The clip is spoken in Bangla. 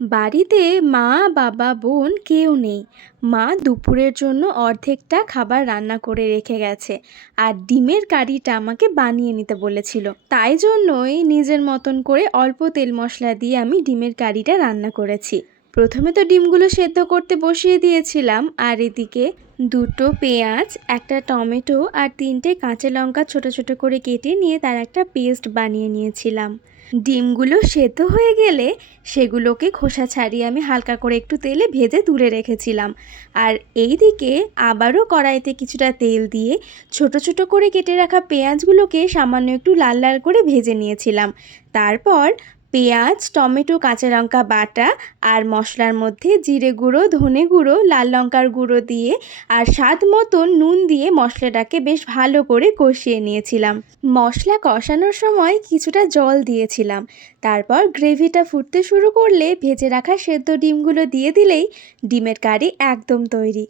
বাড়িতে মা, বাবা, বোন কেউ নেই। মা দুপুরের জন্য অর্ধেকটা খাবার রান্না করে রেখে গেছে আর ডিমের কারিটা আমাকে বানিয়ে নিতে বলেছিল। তাই জন্যই নিজের মতন করে অল্প তেল মশলা দিয়ে আমি ডিমের কারিটা রান্না করেছি। প্রথমে তো ডিমগুলো সেদ্ধ করতে বসিয়ে দিয়েছিলাম, আর এদিকে দুটো পেঁয়াজ, একটা টমেটো আর তিনটে কাঁচা লঙ্কা ছোট ছোট করে কেটে নিয়ে তার একটা পেস্ট বানিয়ে নিয়েছিলাম। ডিমগুলো সেদ্ধ হয়ে গেলে সেগুলোকে খোসা ছাড়িয়ে আমি হালকা করে একটু তেলে ভেজে তুলে রেখেছিলাম। আর এই দিকে আবারও কড়াইতে কিছুটা তেল দিয়ে ছোট ছোট করে কেটে রাখা পেঁয়াজগুলোকে সামান্য একটু লাল লাল করে ভেজে নিয়েছিলাম। তারপর পেঁয়াজ, টমেটো, কাঁচা লঙ্কা বাটা আর মশলার মধ্যে জিরে গুঁড়ো, ধনে গুঁড়ো, লাল লঙ্কার গুঁড়ো দিয়ে আর স্বাদ মতন নুন দিয়ে মশলাটাকে বেশ ভালো করে কষিয়ে নিয়েছিলাম। মশলা কষানোর সময় কিছুটা জল দিয়েছিলাম। তারপর গ্রেভিটা ফুটতে শুরু করলে ভেজে রাখা সেদ্ধ ডিমগুলো দিয়ে দিলেই ডিমের কারি একদম তৈরি।